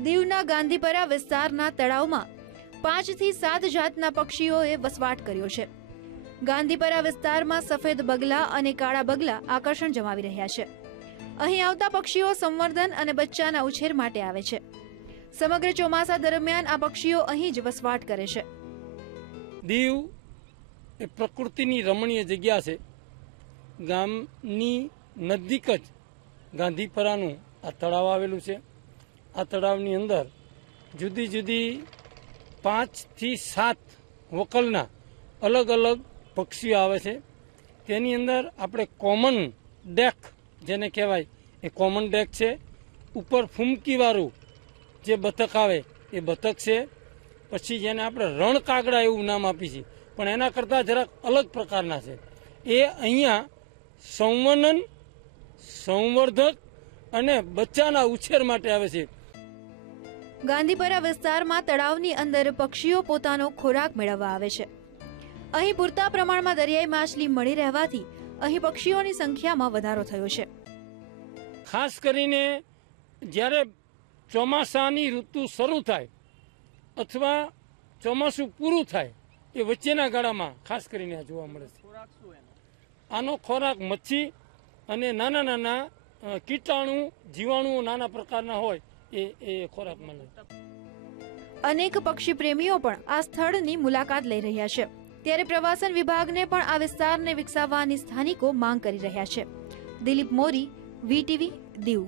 દીવના ગાંધીપરા વિસ્તારના તળાવમાં પાંચથી સાત જાતના પક્ષીઓએ વસવાટ કર્યો છે. ગાંધીપરા વિસ્તારમાં સફેદ બગલા અને કાળા બગલા આકર્ષણ જમાવી રહ્યા છે. અહીં આવતા પક્ષીઓ સંવર્ધન અને બચ્ચાના ઉછેર માટે આવે છે. સમગ્ર ચોમાસા દરમિયાન આ પક્ષીઓ અહીં જ વસવાટ કરે છે. દીવ એ પ્રકૃતિની રમણીય જગ્યા છે. ગામની નજીક જ ગાંધીપરાનું આ તળાવ આવેલું છે. આ તળાવની અંદર જુદી જુદી પાંચથી સાત વકલના અલગ અલગ પક્ષીઓ આવે છે. તેની અંદર આપણે કોમન ડેક જેને કહેવાય, એ કોમન ડેક છે. ઉપર ફૂમકીવાળું જે બતક આવે, એ બતક છે. પછી જેને આપણે રણકાગડા એવું નામ આપી છીએ, પણ એના કરતાં જરાક અલગ પ્રકારના છે. એ અહીંયા સંવનન, સંવર્ધક અને બચ્ચાના ઉછેર માટે આવે છે. ગાંધીપરા વિસ્તારમાં તળાવની અંદર પક્ષીઓ પોતાનો ખોરાક મેળવવા આવે છે. અહીં પૂરતા પ્રમાણમાં દરિયાઈ માછલી મળી રહેવાથી અહીં પક્ષીઓની સંખ્યામાં વધારો થયો છે. ખાસ કરીને જ્યારે ચોમાસાની ઋતુ શરૂ થાય અથવા ચોમાસું પૂરું થાય, એ વચ્ચેના ગાળામાં ખાસ કરીને જોવા મળે છે. આનો ખોરાક મચ્છી અને નાના નાના કીટાણુ, જીવાણુઓ નાના પ્રકારના હોય અનેક પક્ષી પ્રેમીઓ પણ આ સ્થળની મુલાકાત લઈ રહ્યા છે. ત્યારે પ્રવાસન વિભાગને પણ આ વિસ્તારને વિકસાવવાની સ્થાનિકો માંગ કરી રહ્યા છે. દિલીપ મોરી, વીટીવી દીવ.